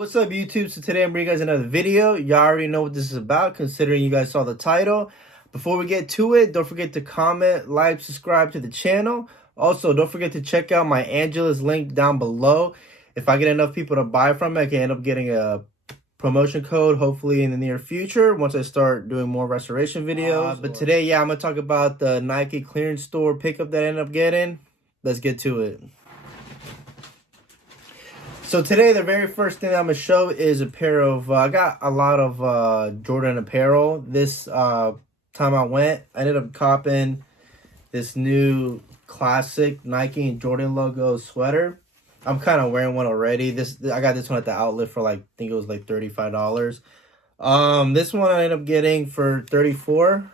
What's up, YouTube? So today I'm bringing you guys another video. You already know what this is about, considering you guys saw the title. Before we get to it, don't forget to comment, like, subscribe to the channel. Also, don't forget to check out my Angelus link down below. If I get enough people to buy from it, I can end up getting a promotion code, hopefully in the near future, once I start doing more restoration videos. But today, yeah, I'm going to talk about the Nike clearance store pickup that I ended up getting. Let's get to it. So today, the very first thing I'm going to show is a pair of, I got a lot of Jordan apparel. This time I went, I ended up copping this new classic Nike and Jordan logo sweater. I'm kind of wearing one already. I got this one at the outlet for like, I think it was like $35. This one I ended up getting for $34.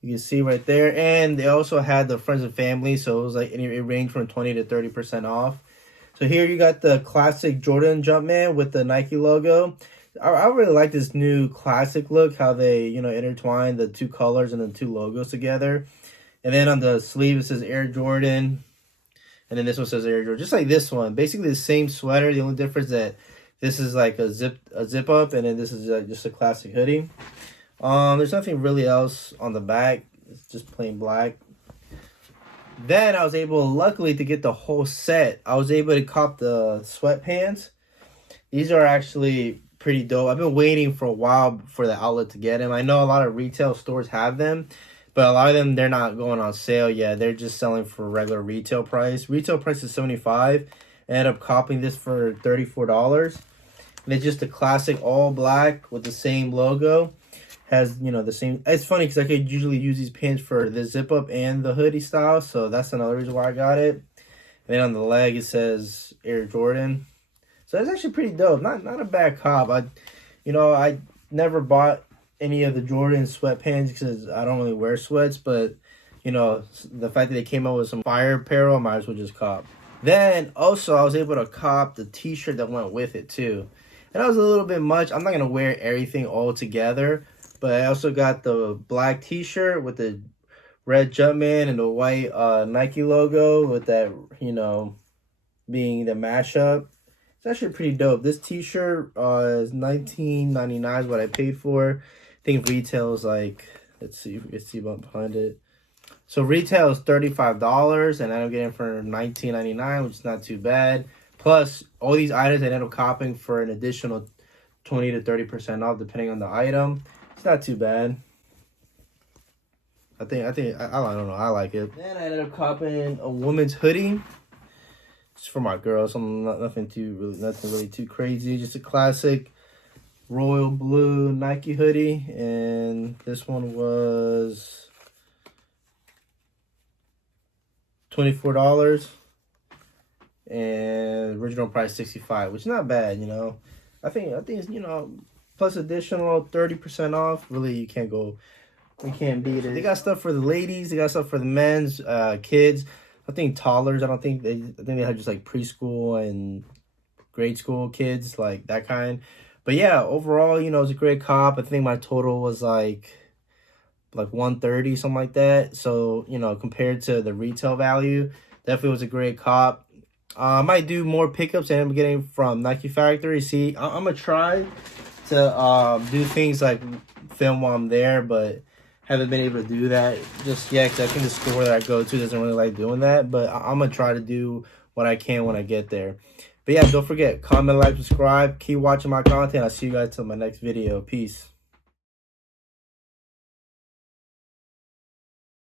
You can see right there. And they also had the friends and family, so it was like, it ranged from 20 to 30% off. So here you got the classic Jordan Jumpman with the Nike logo. I really like this new classic look, how they, intertwine the two colors and the two logos together. And then on the sleeve, it says Air Jordan. And then this one says Air Jordan, just like this one. Basically the same sweater. The only difference is that this is like a zip up, and then this is just a classic hoodie. There's nothing really else on the back. It's just plain black. Then I was able, luckily, to get the whole set. I was able to cop the sweatpants. These are actually pretty dope. I've been waiting for a while for the outlet to get them. I know a lot of retail stores have them, but a lot of them, they're not going on sale yet. They're just selling for regular retail price. Retail price is $75. I ended up copying this for $34. And it's just a classic all black with the same logo. Has, the same. It's funny because I could usually use these pants for the zip up and the hoodie style, so that's another reason why I got it. And then on the leg it says Air Jordan, so that's actually pretty dope. Not a bad cop. I never bought any of the Jordan sweatpants because I don't really wear sweats, but the fact that they came out with some fire apparel, I might as well just cop. Then also I was able to cop the T-shirt that went with it too, and that was a little bit much. I'm not gonna wear everything all together. But I also got the black T-shirt with the red Jumpman and the white Nike logo with that, being the mashup. It's actually pretty dope. This T-shirt is $19.99 is what I paid for. I think retail is like, let's see if we can see behind it. So retail is $35, and I'm getting for $19.99, which is not too bad. Plus, all these items I ended up copying for an additional 20 to 30% off, depending on the item. It's not too bad. I don't know. I like it. Then I ended up copping a woman's hoodie. It's for my girl. Nothing really too crazy. Just a classic royal blue Nike hoodie, and this one was $24, and original price $65, which is not bad. I think it's plus additional 30% off. Really, you can't beat it. They got stuff for the ladies. They got stuff for the men's, kids. I think toddlers. I think they have just like preschool and grade school kids, like that kind. But yeah, overall, it was a great cop. I think my total was like $130, something like that. So, compared to the retail value, definitely was a great cop. I might do more pickups and I'm getting from Nike Factory. See, I'm gonna try to do things like film while I'm there, but haven't been able to do that just yet because I think the store that I go to doesn't really like doing that. But I'm gonna try to do what I can when I get there. But yeah, don't forget, comment, like, subscribe, keep watching my content. I'll see you guys till my next video. Peace.